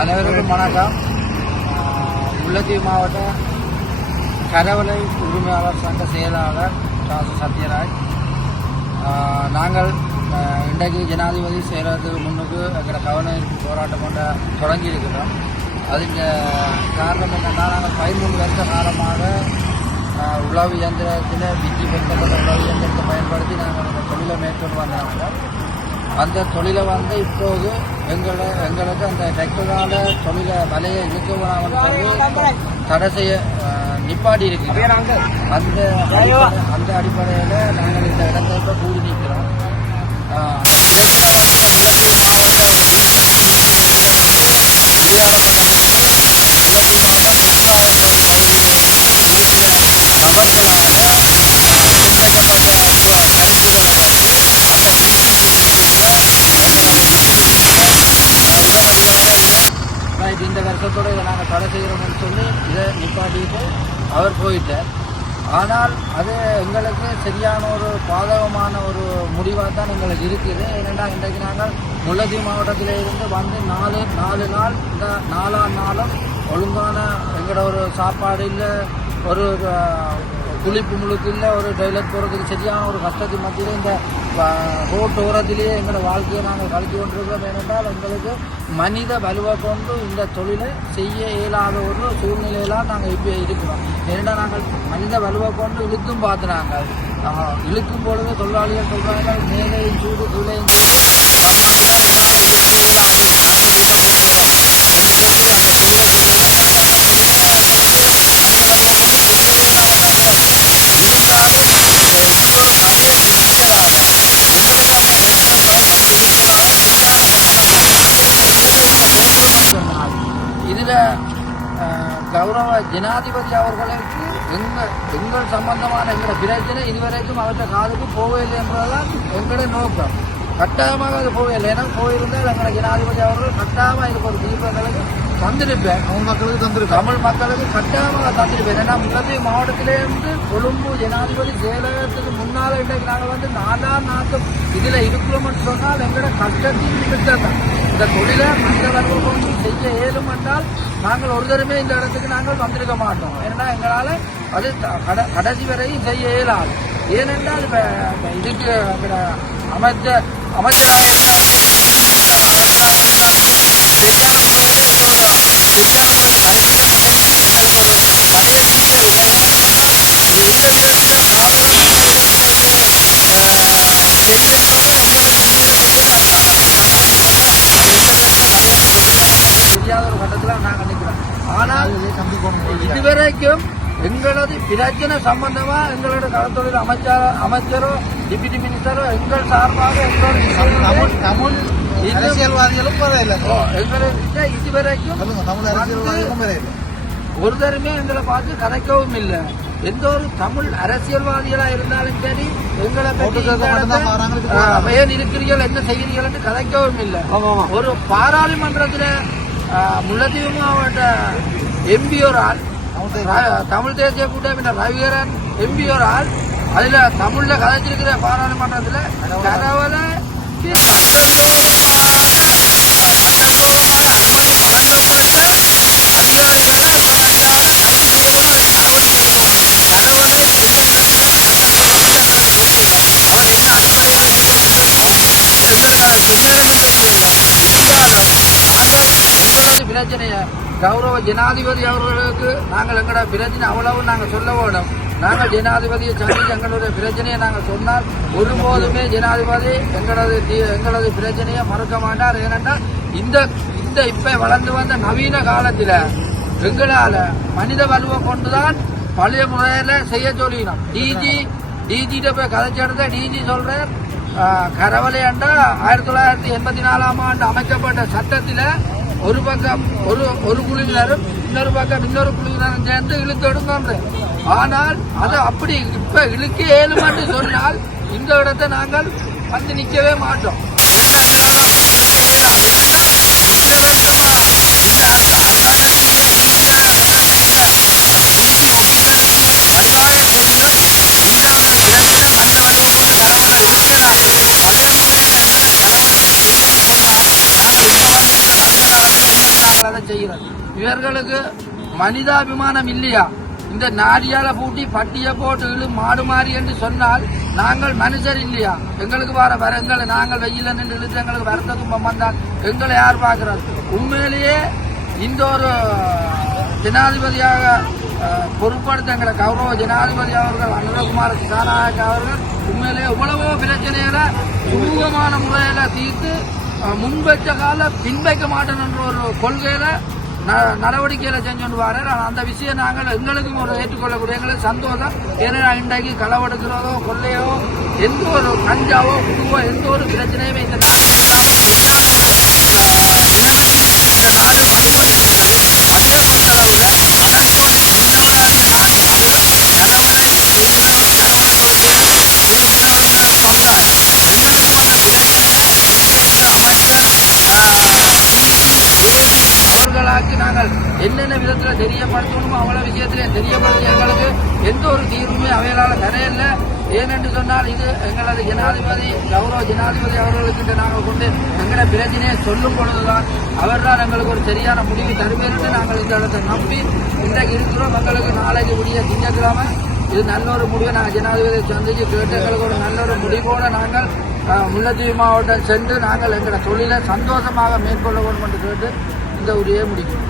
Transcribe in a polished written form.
அனைவருக்கும் வணக்கம். முல்லைத்தீவு மாவட்ட கரவலை உரிமையாளர் சங்க செயலாளர் சத்யராஜ். நாங்கள் இன்றைக்கு ஜனாதிபதி செயலகத்துக்கு முன்னுக்கு எங்களோட கவன ஈர்ப்பு போராட்டம் கொண்ட தொடங்கி இருக்கிறோம். அதுக்கு காரணம் என்னென்னா, நாங்கள் 13 வருஷ காலமாக உழவு இயந்திரத்தில் விக்கி பெற்றப்பட்ட உழவு இயந்திரத்தை பயன்படுத்தி நாங்கள் அந்த தொழிலை மேற்கொண்டு வந்தாங்க. அந்த தொழிலை இப்போது எங்களுக்கு அந்த டெக்டரால தொழிலை விலையை இழுக்க தடை செய்ய நிப்பாட்டி இருக்கு. அந்த அடிப்படையில் நாங்கள் இந்த இடத்தை இப்போ கூடி நிற்கிறோம். இந்த வருஷத்தோடு இதை நாங்கள் தடை செய்கிறோம்னு சொல்லி இதை நிப்பாட்டிட்டு அவர் போயிட்டார். ஆனால் அது எங்களுக்கு சரியான ஒரு பாதகமான ஒரு முடிவாக தான் எங்களுக்கு இருக்குது. ஏனென்னா, இன்றைக்கு நாங்கள் முல்லைத்தீவு மாவட்டத்தில் இருந்து வந்து நாலு நாள் இந்த 4ஆம் நாளும் ஒழுங்கான எங்களோட ஒரு சாப்பாடு இல்லை, ஒரு குளிப்பு முழுக்கு இல்லை, ஒரு டாய்லெட் போகிறதுக்கு சரியான ஒரு கஷ்டத்தின் மத்தியில் இந்த ரோட்டு ஓரத்திலேயே எங்களோட வாழ்க்கையை நாங்கள் கழித்து கொண்டிருக்கிறோம். ஏனென்றால் எங்களுக்கு மனித வலுவை கொண்டு இந்த தொழிலை செய்ய இயலாத ஒரு சூழ்நிலையெல்லாம் நாங்கள் இப்போ இருக்கிறோம். ஏன்னா, நாங்கள் மனித வலுவை கொண்டு இழுத்தும் பார்த்து நாங்கள் இழுக்கும் பொழுது தொழிலாளிகள் சொல்கிறாங்க, மேலையும் சூடு கீழையும் இதில் கௌரவ ஜனாதிபதி அவர்களுக்கு எங்கள் சம்பந்தமான எங்களோட பிரச்சனை இதுவரைக்கும் அவற்றை காதுக்கு போகவில்லை என்பதுதான் எங்களுடைய நோக்கம். கட்டாயமாக அது போகவில்லை. ஏன்னா, போயிருந்தால் எங்களோட ஜனாதிபதி அவர்கள் கட்டாயமாக இதுக்கு ஒரு தீர்ப்பு எங்களுக்கு தந்திருப்பேன். தமிழ் மக்களுக்கு கட்டாயமாக தந்திருப்பேன். ஏன்னா, முல்லைத்தீவு மாவட்டத்திலேருந்து கொழும்பு ஜனாதிபதி செயலகத்துக்கு முன்னால் இன்றைக்கு நாங்கள் 4ஆம் நாட்டம் இதில் இருக்கிறோம்னு சொன்னால் எங்களோட கஷ்டத்தின் நிமித்தம் தான். இந்த தொழிலை மனித வலுவை கொண்டு செய்ய இயலும் என்றால் நாங்கள் ஒரு தருமே இந்த இடத்துக்கு நாங்கள் வந்திருக்க மாட்டோம். ஏன்னா, எங்களால் அது கடைசி வரையும் செய்ய இயலாது. ஏனென்றால் இப்போ இதுக்கு அமைச்சராக தெரியாத ஒரு கட்டத்தில் நாங்கள் நிற்கிறோம். ஆனால் இதுவரைக்கும் எங்களது பிரச்சனை சம்பந்தமா எங்களோட கடற்தொழில் அமைச்சரோ டிப்யூட்டி மினிஸ்டரோ எங்கள் சார்பாக தமிழ் அரசியல்வாதிகளும் எங்களுக்கு இதுவரைக்கும் ஒரு தருமே எங்களை பார்த்து கதைக்கவும் இல்லை. எந்த ஒரு தமிழ் அரசியல்வாதிகளா இருந்தாலும் சரி, எங்களை ஏன் இருக்கிறீர்கள், என்ன செய்கிறீர்கள் என்று கதைக்கவும் இல்லை. ஒரு பாராளுமன்றத்தில் முல்லைத்தீவு மாவட்ட எம்பி ஒரு ஆள், தமிழ் தேசிய கூட்டமைப்பின் ரவிகரன் எம்பி ஒரு ஆள், அதுல தமிழ்ல கதைச்சிருக்கிற பாராளுமன்றத்தில் கரவலை பிரச்சனைய கௌரவ ஜனாதிபதி அவர்களுக்கு நாங்கள் எங்களோட பிரச்சனை அவ்வளவு நாங்கள் சொல்ல வேணும். நாங்கள் ஜனாதிபதியை சந்தித்து எங்களுடைய பிரச்சனையை நாங்கள் சொன்னால் ஒருபோதுமே ஜனாதிபதி எங்களது பிரச்சனையை மறுக்க மாட்டார். ஏனென்றால் இந்த இப்ப வளர்ந்து வந்த நவீன காலத்தில் எங்களால் மனித வலுவை கொண்டுதான் பழைய முறையில செய்ய சொல்லினோம். டிஜிட்ட போய் கதைச்செடுத்த டிஜி சொல்றார், கரவலையாண்டா 1984ஆம் ஆண்டு அமைக்கப்பட்ட சட்டத்தில் ஒரு பக்கம் ஒரு குழுவினரும் இன்னொரு பக்கம் இன்னொரு குழுவினரும் சேர்ந்து இழுத்தெடுங்க. ஆனால் அது அப்படி இப்ப இழுக்க ஏழுமென்று சொன்னால் இந்த இடத்தை நாங்கள் நிற்கவே மாட்டோம். நாங்கள் அதை செய்கிறோம். இவர்களுக்கு மனிதாபிமானம் இல்லையா? இந்த நாடியால பூட்டி பட்டியை போட்டு மாடு மாறி என்று சொன்னால் நாங்கள் மனுஷர் இல்லையா? எங்களுக்கு வர எங்களை நாங்கள் வெயில நின்று இழுத்து எங்களுக்கு வருத்த துன்பம் வந்தால் எங்களை யார் பார்க்கிறார்? உண்மையிலேயே இந்த ஒரு ஜனாதிபதியாக பொறுப்படுத்த எங்களை கௌரவ ஜனாதிபதி அவர்கள் அனுரகுமார திசாநாயக்க அவர்கள் உண்மையிலேயே எவ்வளவோ பிரச்சனைகளை சுமூகமான முறையில தீர்த்து முன்வைச்ச கால பின்வைக்க மாட்டோம் என்ற ஒரு கொள்கையில நடவடிக்கைகளை செஞ்சு வர அந்த விஷயம் நாங்கள் எங்களுக்கும் ஒரு ஏற்றுக்கொள்ளக்கூடிய எங்களுக்கு சந்தோஷம். ஏன்னா இன்றைக்கு களவெடுக்கிறதோ கொள்ளையோ எந்த ஒரு கஞ்சாவோ குடுவோ எந்த ஒரு பிரச்சனையுமே இந்த நாட்டில் இல்லாமல் இல்லாத ஒரு நிலைமைக்கு இந்த நாடு வந்து கொண்டிருக்கிறது. அதே பொறுத்தளவில் அதற்கோடு மீனவர்களுக்கு நானும் கணவனை கணவனை தொழில் மீனவர்கள் சமுதாயம் ரெண்டுக்கும் அந்த பிரச்சனையை இன்ஸ்பெக்டர் அமைச்சர் ஏசி அவர்களாக்கு நாங்கள் என்னென்ன விதத்தில் தெரியப்படுத்தணுமோ அவ்வளவு விஷயத்திலே தெரியப்படுத்தி எங்களுக்கு எந்த ஒரு தீர்வுமே அவைகளால் தரையில்லை. ஏனென்று சொன்னால் இது எங்களது ஜனாதிபதி கௌரவ ஜனாதிபதி அவர்களுக்கிட்ட நாங்கள் கொண்டு எங்களை பிரச்சனையை சொல்லும் பொழுதுதான் அவர்தான் எங்களுக்கு ஒரு சரியான முடிவு தருவேன் நாங்கள் இந்த இடத்தை நம்பி இன்றைக்கு இருக்கிறோம். எங்களுக்கு நாளைக்கு விடிய திங்கட்கிழமை இது நல்ல ஒரு முடிவை நாங்கள் ஜனாதிபதியை சந்திச்சு கேட்டு எங்களுக்கு ஒரு நல்ல ஒரு முடிவோடு நாங்கள் முல்லைத்தீவு மாவட்டம் சென்று நாங்கள் எங்களை தொழிலை சந்தோஷமாக மேற்கொள்ள வேண்டும் என்று கேட்டு இந்த உரையை முடிக்கிறோம்.